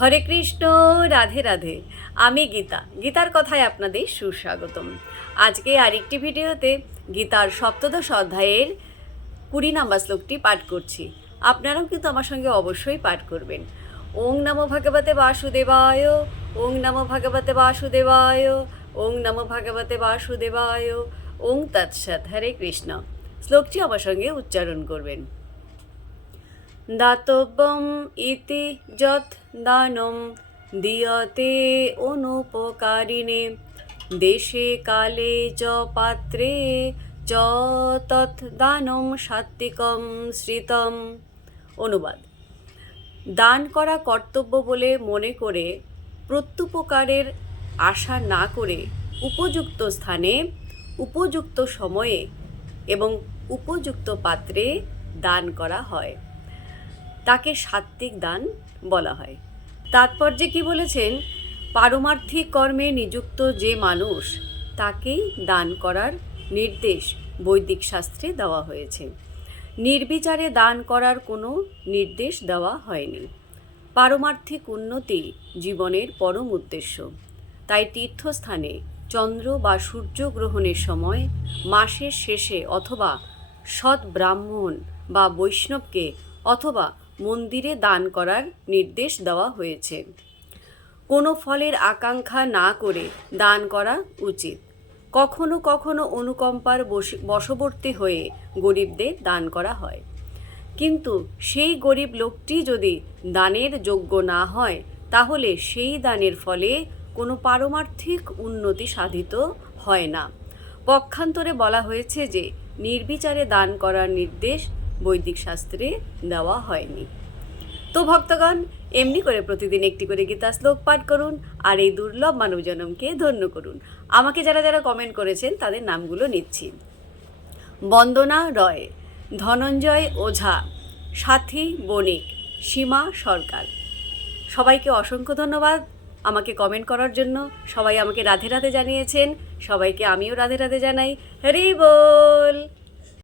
হরে কৃষ্ণ, রাধে রাধে। আমি গীতার কথায় আপনাদের সুস্বাগতম। আজকে আরেকটি ভিডিওতে গীতার সপ্তদশ অধ্যায়ের 20 নম্বর শ্লোকটি পাঠ করছি। আপনারাও কিন্তু আমার সঙ্গে অবশ্যই পাঠ করবেন। ওং নমো ভগবতে বাসুদেবায়, ওং নমো ভগবতে বাসুদেবায়, ওং নমো ভগবতে বাসুদেবায়, ওং তৎসৎ। হরে কৃষ্ণ। শ্লোকটি আমার সঙ্গে উচ্চারণ করবেন। দাতব্যম ইতি যৎ দানম দীয়তে অনুপকারিণে দেশে কালে চ পাত্রে চ তৎ দানম সাত্বিকম শ্রিতম। অনুবাদ: দান করা কর্তব্য বলে মনে করে প্রত্যুপকারের আশা না করে উপযুক্ত স্থানে, উপযুক্ত সময়ে এবং উপযুক্ত পাত্রে দান করা হয়, তাকে সাত্ত্বিক দান বলা হয়। তাৎপর্যে কি বলেছেন? পারমার্থিক কর্মে নিযুক্ত যে মানুষ, তাকেই দান করার নির্দেশ বৈদিক শাস্ত্রে দেওয়া হয়েছে। নির্বিচারে দান করার কোনো নির্দেশ দেওয়া হয়নি। পারমার্থিক উন্নতি জীবনের পরম উদ্দেশ্য। তাই তীর্থস্থানে চন্দ্র বা সূর্যগ্রহণের সময়, মাসের শেষে অথবা সৎ ব্রাহ্মণ বা বৈষ্ণবকে অথবা মন্দিরে দান করার নির্দেশ দেওয়া হয়েছে। কোনো ফলের আকাঙ্ক্ষা না করে দান করা উচিত। কখনো কখনো অনুকম্পার বশবর্তী হয়ে গরিবদের দান করা হয়, কিন্তু সেই গরিব লোকটি যদি দানের যোগ্য না হয়, তাহলে সেই দানের ফলে কোনো পারমার্থিক উন্নতি সাধিত হয় না। পক্ষান্তরে বলা হয়েছে যে নির্বিচারে দান করার নির্দেশ বৈদিক শাস্ত্রে দেওয়া হয়নি। তো ভক্তগণ, এমনি করে প্রতিদিন একটি করে গীতা শ্লোক পাঠ করুন আর এই দুর্লভ মানব জনমকে ধন্য করুন। আমাকে যারা যারা কমেন্ট করেছেন তাদের নামগুলো নিচ্ছি: বন্দনা রয়, ধনঞ্জয় ওঝা, সাথী বণিক, সীমা সরকার। সবাইকে অসংখ্য ধন্যবাদ আমাকে কমেন্ট করার জন্য। সবাই আমাকে রাধে রাধে জানিয়েছেন। সবাইকে আমিও রাধে রাধে জানাই। হরি বল।